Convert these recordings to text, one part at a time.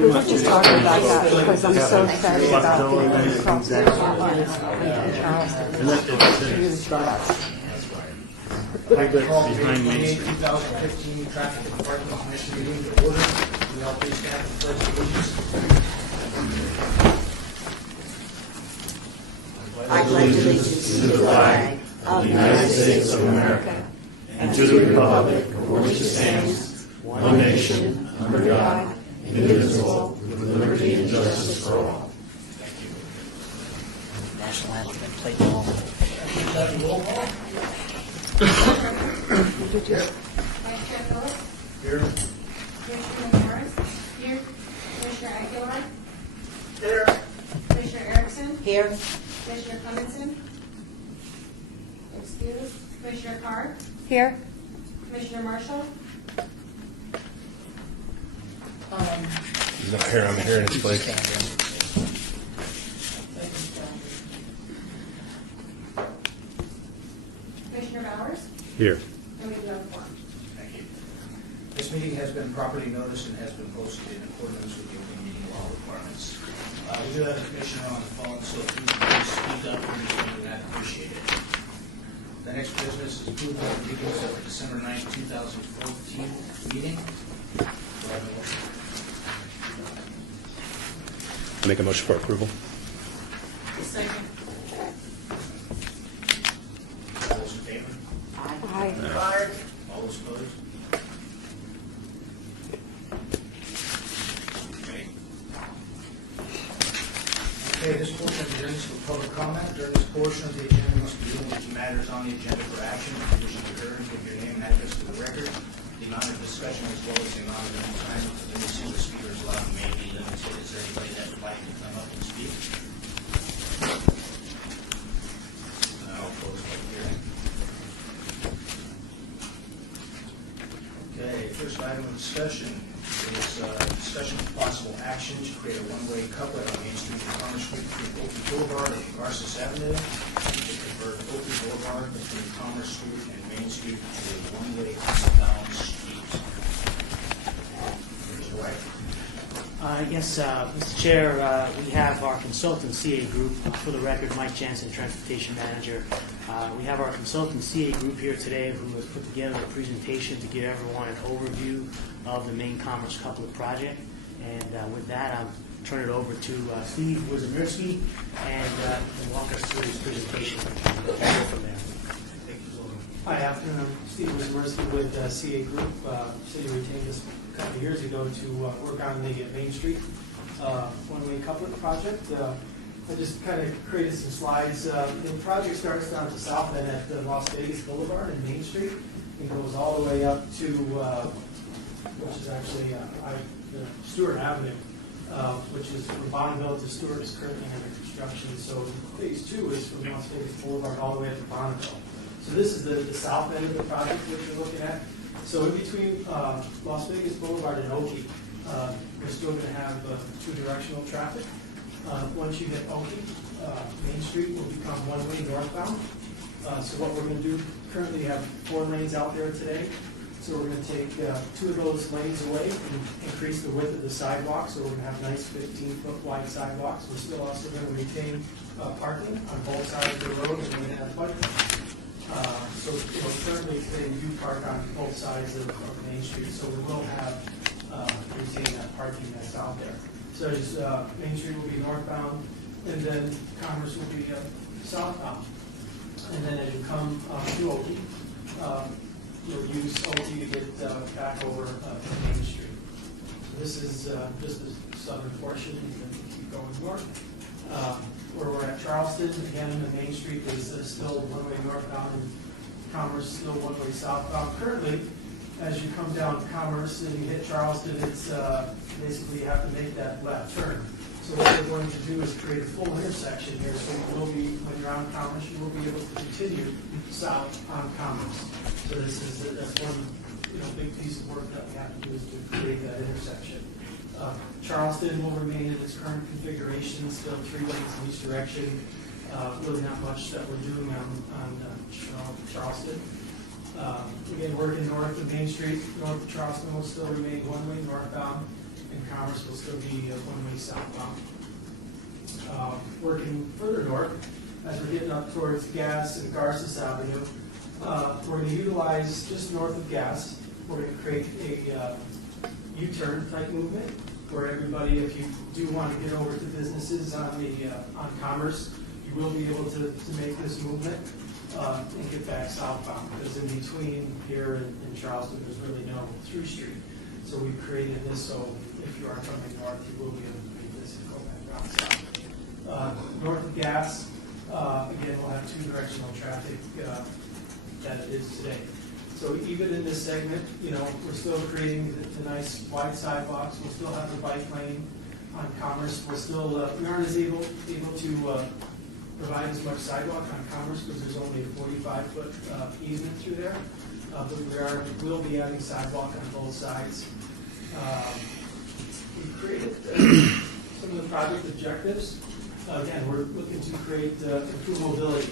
We were just talking about that because I'm so excited about getting across the line in Charleston. Behind Main Street. 2015 Traffic and Parking Commission meeting to order. We all please stand for the pledge of allegiance. I pledge allegiance to the flag of the United States of America and to the republic for which it stands, one nation, under God, indivisible, with liberty and justice for all. Thank you. National anthem and play ball. Roll call. Did you just Vice Chair Phillips. Here. Commissioner Morris. Here. Commissioner Aguilar. Here. Commissioner Erickson. Here. Commissioner Clemenson. Excuse. Commissioner Carr. here? Commissioner Marshall. He's not here. I'm here in his place. Commissioner Bowers. Here. And we do have a quorum. Thank you. This meeting has been properly noticed and has been posted in accordance with the open meeting law requirements. We do have a commissioner on the phone, so if you could please speak up for this meeting, I'd appreciate it. The next business is approval of the minutes of the December 9th, 2014 meeting. Do I have a motion? Make a motion for approval. Second. All those in favor? Aye. All those opposed? Okay. Okay, this portion of the agenda is for public comment. During this portion of the agenda, must be dealing with matters on the agenda for action. If you wish to be heard, give your name and address to the record. The amount of discussion as well as the amount of time that the single speaker is allowed may be limited. Is there anybody that would like to come up and speak? I'll close the hearing. Okay, first item of discussion is discussion of possible action to create a one-way couplet on Main Street and Commerce Street between Oakville Boulevard and Garces Avenue, to convert Oakville Boulevard between Commerce Street and Main Street to a one-way eastbound street. Mr. White. Yes, Mr. Chair, we have our consultant CA Group, for the record, Mike Jansen, Transportation Manager. We have our consultant CA Group here today who has put together a presentation to give everyone an overview of the Main Commerce Couplet project. And with that, I'll turn it over to Steve Wozmirski and walk us through his presentation. We'll go from there. Hi, afternoon. I'm Steve Wozmirski with CA Group. City retained us a couple of years ago to work on the Main Street one-way couplet project. I just kind of created some slides. The project starts down to South End at Las Vegas Boulevard and Main Street and goes all the way up to, which is actually Stewart Avenue, which is from Bonneville to Stewart is currently under construction. So phase 2 is from Las Vegas Boulevard all the way up to Bonneville. So this is the south end of the project which you're looking at. So in between Las Vegas Boulevard and Oakey, we're still going to have two-directional traffic. Once you hit Oakey, Main Street will become one-way northbound. So what we're going to do, currently we have 4 lanes out there today. So we're going to take 2 of those lanes away and increase the width of the sidewalk. So we're going to have nice 15-foot wide sidewalks. We're still also going to retain parking on both sides of the road and we're going to have bike. So currently today we do park on both sides of Main Street, so we will have retain that parking that's out there. So Main Street will be northbound, and then Commerce will be southbound. And then as you come to Oakey, you'll use Oakey to get back over to Main Street. So this is just the southern portion, and then keep going north. Where we're at Charleston, again, the Main Street is still one-way northbound and Commerce still one-way southbound. Currently, as you come down Commerce and you hit Charleston, it's basically you have to make that left turn. So what we're going to do is create a full intersection here, so you will be, when you're on Commerce, you will be able to continue south on Commerce. So that's one big piece of work that we have to do is to create that intersection. Charleston will remain in its current configuration, still 3 lanes in each direction. Really not much that we're doing on Charleston. Again, working north of Main Street, north of Charleston will still remain one-way northbound. and Commerce will still be one-way southbound. Working further north, as we're getting up towards Gas and Garces Avenue, we're going to utilize just north of Gas. We're going to create a U-turn type movement where everybody, if you do want to get over to businesses on Commerce, you will be able to make this movement and get back southbound, because in between here and Charleston, there's really no through street. So we've created this so if you are coming north, you will be able to make this and go back down south. North of Gas, again, we'll have two directional traffic that it is today. So even in this segment, we're still creating the nice wide sidewalks. We'll still have the bike lane on Commerce. We'll still, we aren't as able to provide as much sidewalk on Commerce because there's only a 45-foot easement through there. But we will be adding sidewalk on both sides. We created some of the project objectives. Again, we're looking to create improved mobility.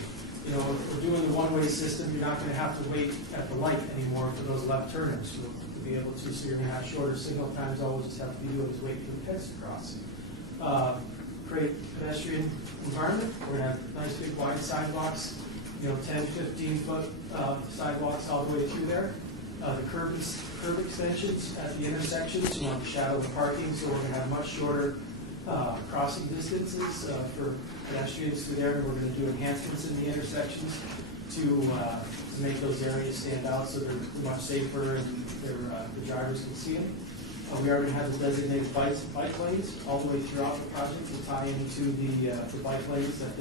If we're doing the one-way system, you're not going to have to wait at the light anymore for those left turners to be able to. So you're going to have shorter signal times. All we just have to do is wait for the kids to cross. Create pedestrian environment. We're going to have nice big wide sidewalks, 10, 15-foot sidewalks all the way through there. The curb extensions at the intersections, you want to shadow the parking, so we're going to have much shorter crossing distances for pedestrians through there. We're going to do enhancements in the intersections to make those areas stand out so they're much safer and the drivers can see them. We already have the designated bike lanes all the way throughout the project to tie into the bike lanes that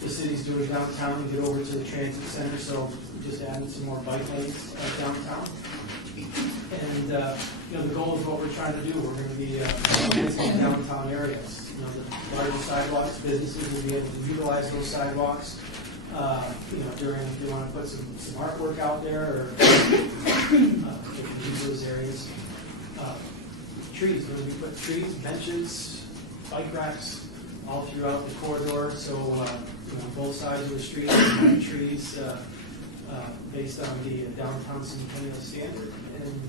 the city's doing downtown and get over to the transit center. So we just added some more bike lanes downtown. And the goal is what we're trying to do. We're going to be enhancing downtown areas. The larger sidewalks, businesses will be able to utilize those sidewalks. During if you want to put some artwork out there, or they can use those areas. Trees. We're going to put trees, benches, bike racks all throughout the corridor. So both sides of the street, trees based on the downtown Centennial standard. And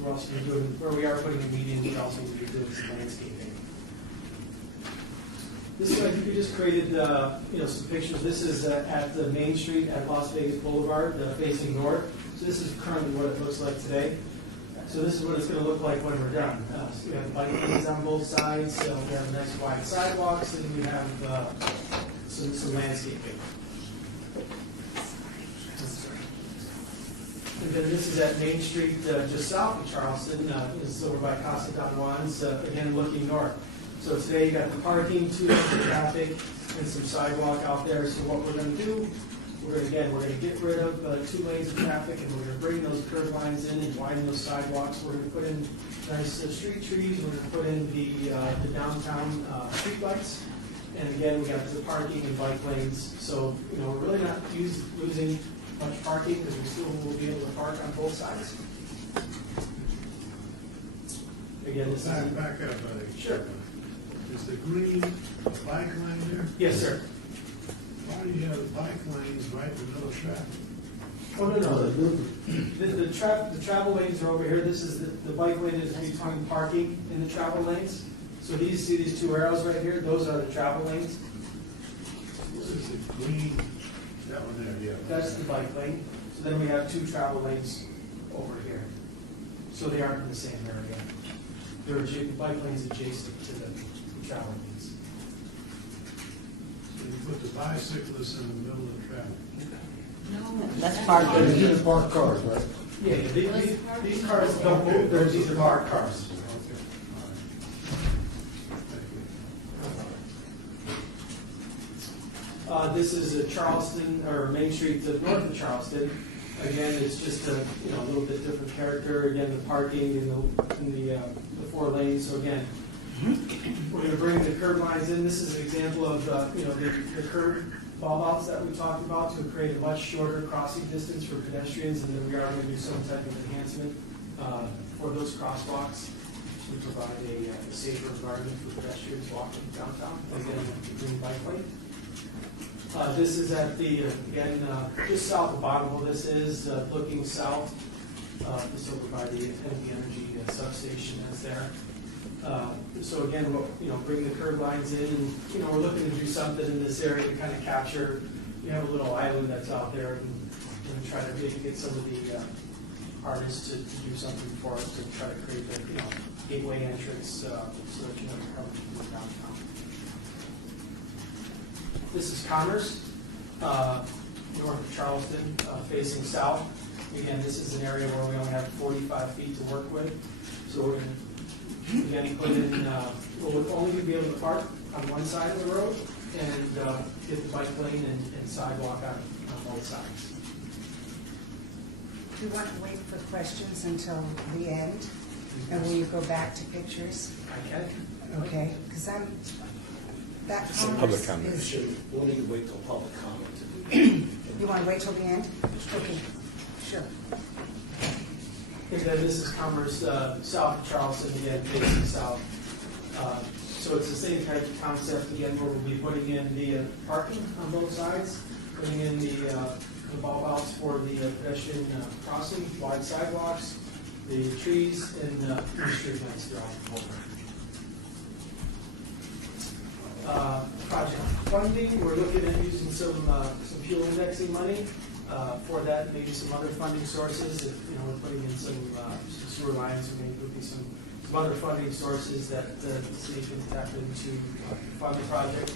we're also going to do where we are putting a median, we're also going to be doing some landscaping. This is, I think we just created some pictures. This is at the Main Street at Las Vegas Boulevard, facing north. So this is currently what it looks like today. So this is what it's going to look like when we're done. So we have bike lanes on both sides. We have nice wide sidewalks, and we have some landscaping. And then this is at Main Street, just south of Charleston. This is over by Casa Don Juan's, again looking north. So today you got the parking, 2 lanes of traffic, and some sidewalk out there. So what we're going to do, we're going to get rid of 2 lanes of traffic, and we're going to bring those curb lines in and widen those sidewalks. We're going to put in nice street trees. We're going to put in the downtown street lights. And again, we got the parking and bike lanes. So we're really not losing much parking because we still will be able to park on both sides. Again, this is Back up, buddy. Sure. Is the green bike lane there? Yes, sir. Why do you have the bike lanes right in the middle of traffic? Oh, no. The travel lanes are over here. This is the bike lane is between parking and the travel lanes. So see these 2 arrows right here? Those are the travel lanes. What is the green? That one there, yeah. That's the bike lane. So then we have 2 travel lanes over here. So they aren't in the same area. The bike lanes adjacent to the travel lanes. So you put the bicyclists in the middle of the traffic. That's parking. You can park cars, right? Yeah, these cars don't move. These are parked cars. This is a Charleston or Main Street north of Charleston. Again, it's just a little bit different character. Again, the parking in the 4 lanes. So again, we're going to bring the curb lines in. This is an example of the curb bulb outs that we talked about to create a much shorter crossing distance for pedestrians, and then we are going to do some type of enhancement for those crosswalks to provide a safer environment for pedestrians walking downtown. Again, the green bike lane. This is at again, just south of Bonneville. This is looking south, just over by the energy substation that's there. So again, we'll, bring the curb lines in, and, we're looking to do something in this area to kind of capture, you have a little island that's out there, and try to maybe get some of the artists to do something for us, and try to create that, gateway entrance, so that you're coming from downtown. This is Commerce, north of Charleston, facing south. Again, this is an area where we only have 45 feet to work with, so we're going to again put in, we'll only be able to park on one side of the road and get the bike lane and sidewalk on both sides. Do you want to wait for questions until the end? And will you go back to pictures? I can. Okay, because that It's a Commerce public comment. is- We'll need to wait till public comment. You want to wait till the end? Okay, sure. And then this is Commerce, south of Charleston, again, facing south. So it's the same type of concept, again, where we'll be putting in the parking on both sides, putting in the bulb outs for the pedestrian crossing, wide sidewalks, the trees, and the street lights throughout the whole. Project funding, we're looking at using some fuel indexing money. For that, maybe some other funding sources. If we're putting in some sewer lines, or maybe there'll be some other funding sources that the city can tap into fund the project.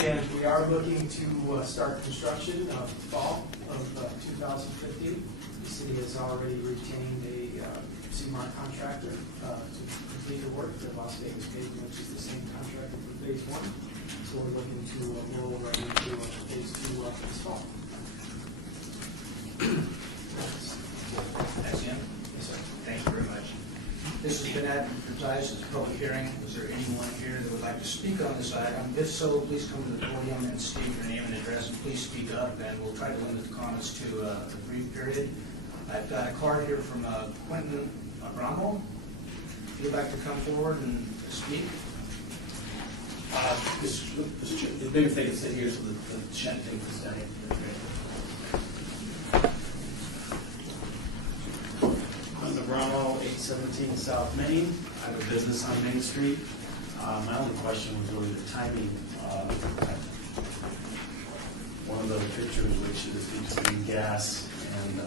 And we are looking to start construction fall of 2015. The city has already retained a CMARC contractor to complete the work. The Las Vegas paving, which is the same contractor for phase 1. So we're looking to roll right into phase 2 this fall. That's him? Yes, sir. Thank you very much. This has been advertised as a public hearing. Is there anyone here that would like to speak on this item? If so, please come to the podium and state your name and address, and please speak up, and we'll try to limit the comments to a brief period. I've got a card here from Quentin Abramo. If you'd like to come forward and speak. Maybe if they can sit here so that the chat takes us down. I'm Nebramo, 817 South Main. I have a business on Main Street. My only question was really the timing. One of the pictures, which is between gas and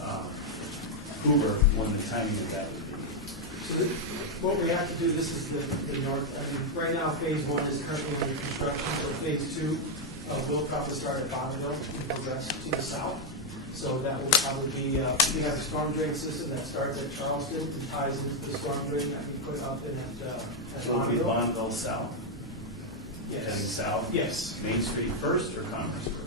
Hoover, when the timing of that would be. So what we have to do, this is the north, right now phase 1 is currently under construction, so phase 2 will probably start at Bonneville and progress to the south. So that will probably be, we have a storm drain system that starts at Charleston and ties into the storm drain that we put up in at So it would be Bonneville. Bonneville South, heading Yes. south? Yes. Main Street first or Commerce first?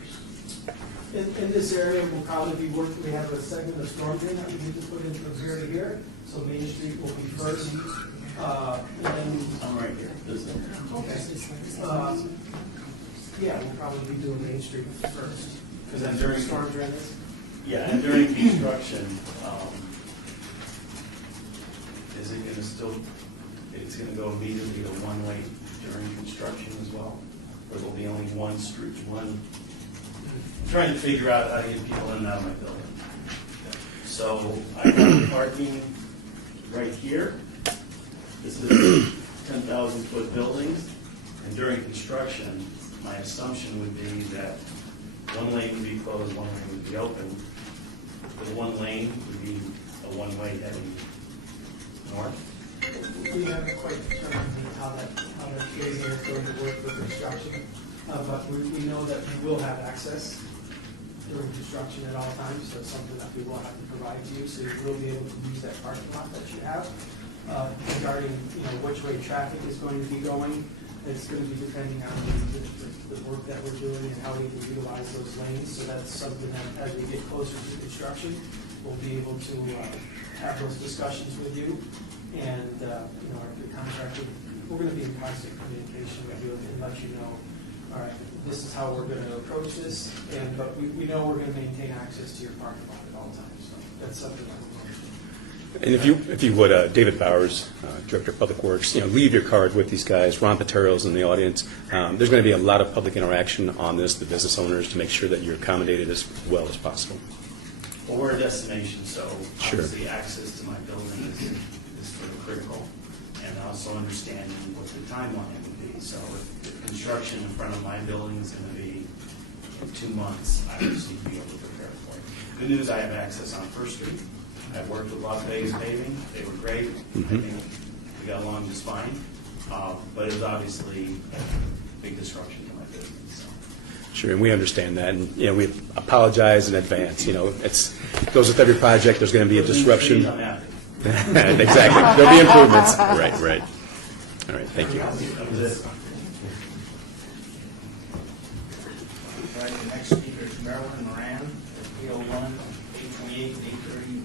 In this area, we'll probably be working, we have a segment of storm drain that we need to put in from here to here. So Main Street will be first. And then, I'm right here. This is okay. Yeah, we'll probably be doing Main Street first. Because then during Storm drain is. Yeah, and during construction, is it going to still, it's going to go immediately to one-way during construction as well? Or there'll be only one street, one? I'm trying to figure out how to get people in and out of my building. So I have parking right here. This is 10,000-foot buildings. And during construction, my assumption would be that one lane would be closed, one lane would be open. The one lane would be a one-way heading north. We haven't quite determined how that phasing is going to work for construction. But we know that we will have access during construction at all times, so it's something that we will have to provide to you, so you will be able to use that parking lot that you have. Regarding, which way traffic is going to be going, it's going to be depending on the work that we're doing and how we can utilize those lanes. So that's something that as we get closer to construction, we'll be able to have those discussions with you. And, our contractor, we're going to be in constant communication with you and let you know, all right, this is how we're going to approach this. But we know we're going to maintain access to your parking lot at all times. So that's something that we're going to do. And if you would, David Bowers, Director of Public Works, leave your card with these guys. Ron Patero's in the audience. There's going to be a lot of public interaction on this, the business owners, to make sure that you're accommodated as well as possible. Well, we're a destination, so Sure. obviously access to my building is sort of critical. and also understanding what the timeline would be. So if construction in front of my building is going to be in 2 months, I just need to be able to prepare for it. Good news, I have access on First Street. I've worked with Las Vegas Paving. They were great. I think we got along just fine. But it was obviously a big disruption to my business. So. Sure, and we understand that, and we apologize in advance. It goes with every project. There's going to be a disruption. I'm happy. Exactly. There'll be improvements. Right. All right. Thank you. All right, the next speaker is Marilyn Moran, P01, 828, 830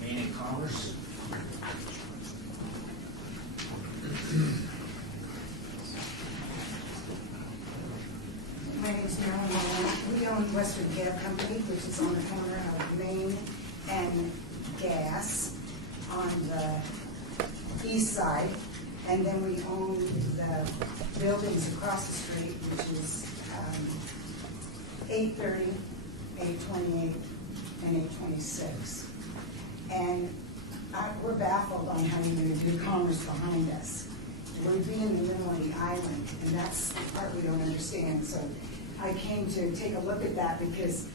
Main and Commerce. My name is Marilyn Moran. We own Western Cab Company, which is on the corner of Main and Gas on the east side. And then we own the buildings across the street, which is 830, 828, and 826. And we're baffled on how you're going to do commerce behind us. We'd be in the middle of the island, and that's the part we don't understand. So I came to take a look at that because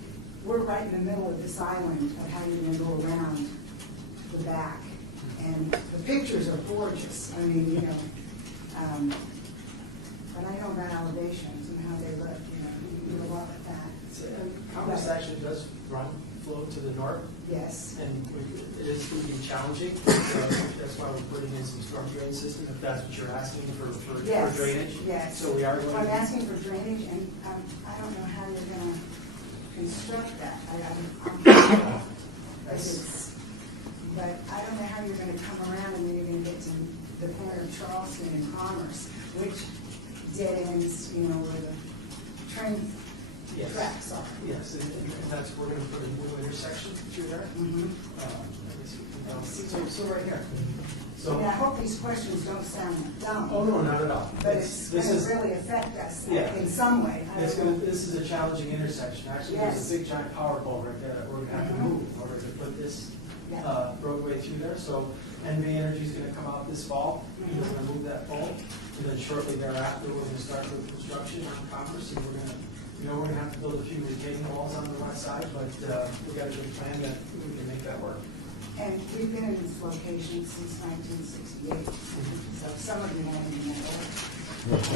we're right in the middle of this island of how you're going to go around the back. And the pictures are gorgeous. I mean, but I know about elevations and how they look, you do a lot with that. Commerce actually does flow to the north, Yes. and it is going to be challenging. That's why we're putting in some storm drain system, if that's what you're asking for Yes. drainage. Yes. So we are going I'm to. asking for drainage, and I don't know how you're going to construct that. But I don't know how you're going to come around and then you're going to get to the corner of Charleston and Commerce, which dead ends, where the train Yes. tracks are. Yes, and that's, we're going to put a new intersection through there. Mhm. So right here. So, And I hope these questions don't sound dumb. oh, no, not at all. But it's going This to is, really affect us Yeah. in some way. I it's don't going know. to, this is a challenging intersection. Actually, Yes. there's a big giant power pole right there that we're going to have to move in order to put this Yeah. roadway through there. So NV Energy is going to come out this fall. We're going to move that pole. And then shortly thereafter, we're going to start with construction on Commerce. And we're going to, we're going to have to build a few retaining walls on the west side, but we've got a good plan that we can make that work. And we've been in this location since 1968, so some of you won't even know.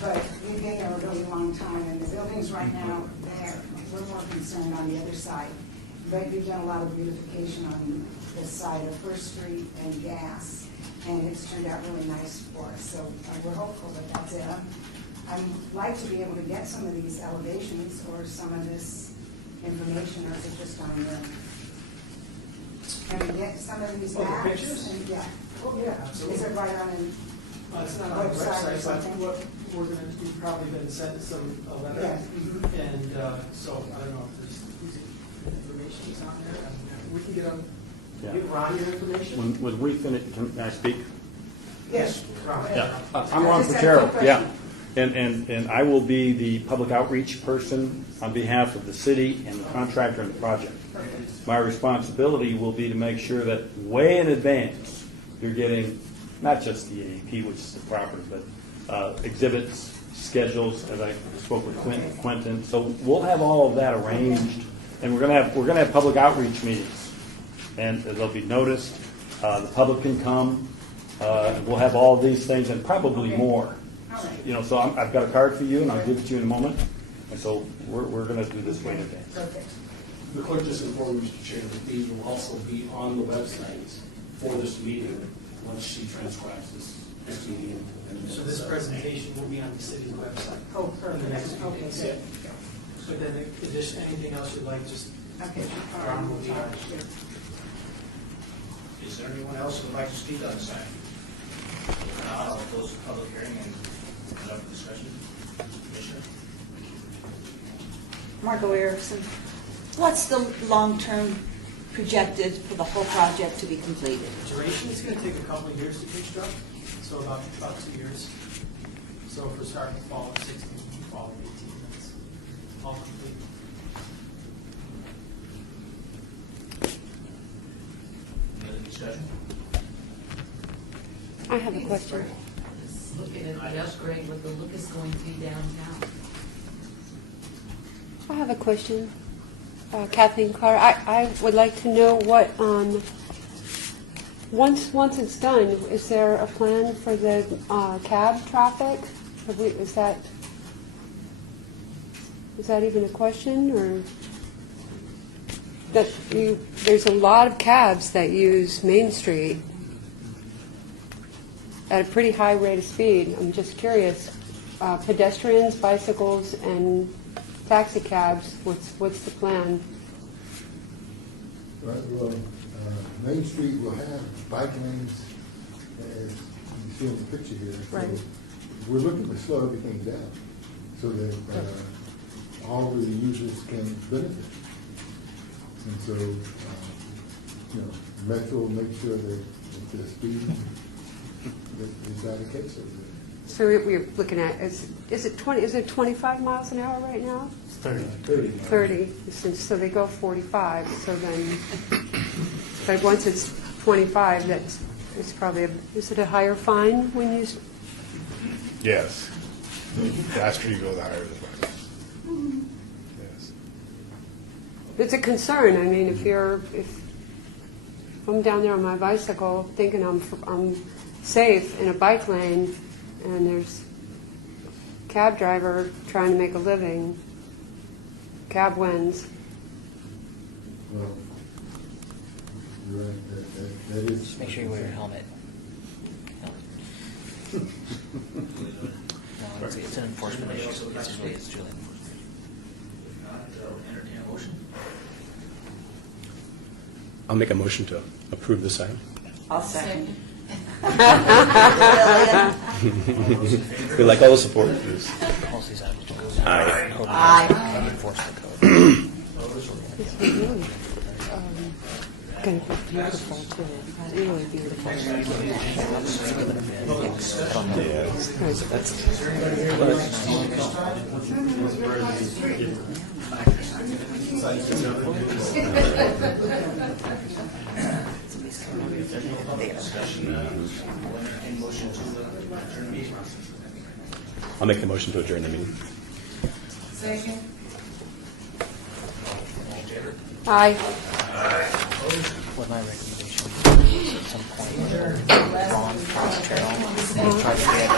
But we've been there a really long time, and the buildings right now, we're more concerned on the other side. But we've done a lot of beautification on this side of First Street and Gas, and it's turned out really nice for us. So we're hopeful that that's it. I'd like to be able to get some of these elevations or some of this information, or is it just on the, can we get some of these Oh, the maps? pictures? And, yeah. Oh, yeah, absolutely. Is it right on an It's not on the website or website, but something? what we're going to, we've probably been sent a letter. Yeah. Mhm. And so I don't know if there's information is on there. I mean, we can get on, Yeah. give Ron your information. When we finish, can I speak? Yes. Ron. Yeah, I'm Ron Just have a quick Patero, yeah. question. And I will be the public outreach person on behalf of the city and the contractor and the project. My responsibility will be to make sure that way in advance, you're getting not just the AEP, which is the property, but exhibits, schedules, as I spoke with Quentin. So we'll have all of that arranged, and we're gonna have public outreach meetings, and they'll be noticed. The public can come. We'll have all of these things and probably more. All right. So I've got a card for you, and I'll give it to you in a moment. And so we're going to do this way in advance. Perfect. The clerk just informed Mr. Chair that these will also be on the website for this meeting once she transcribes this meeting. So this presentation will be on the city's website. Oh, In the next perfect. few Okay, days. good. But then, if there's anything else you'd like, just Okay. Ron will be on. Is there anyone else who would like to speak on this item? If not, I'll close the public hearing and conduct the discussion. Commissioner? Margot Erickson. What's the long-term projected for the whole project to be completed? Duration, it's going to take a couple of years to construct, so about 2 years. So if we're starting fall of 16, fall of 18, that's all complete. Any other discussion? I have a question. Just looking at the upgrade, what the look is going to be downtown. I have a question. Kathleen Carr, I would like to know what, once it's done, is there a plan for the cab traffic? Is that even a question, or there's a lot of cabs that use Main Street at a pretty high rate of speed. I'm just curious, pedestrians, bicycles, and taxi cabs, what's the plan? Right, well, Main Street will have bike lanes, as you see in the picture here. Right. So we're looking to slow everything down so that all of the users can benefit. And so, Metro will make sure that the speed is not the case over there. So we're looking at, is it 25 miles an hour right now? 30. So they go 45, so then, but once it's 25, it's probably, is it a higher fine when you? Yes. The faster you go, the higher the fine. Yes. It's a concern. I mean, if I'm down there on my bicycle thinking I'm safe in a bike lane, and there's a cab driver trying to make a living, cab wins. Well, you're right, that is. Just make sure you wear your helmet. No, it's an enforcement issue. It's truly enforcement. Entertain a motion. I'll make a motion to approve this item. I'll second. We like all the support. Policies out to go. Aye. Aye. Enforce the code. It's really, going to be beautiful too. Really beautiful. I'll make the motion to adjourn the meeting. Second. Aye. What my recommendation at some point, Ron, Carol, try to get a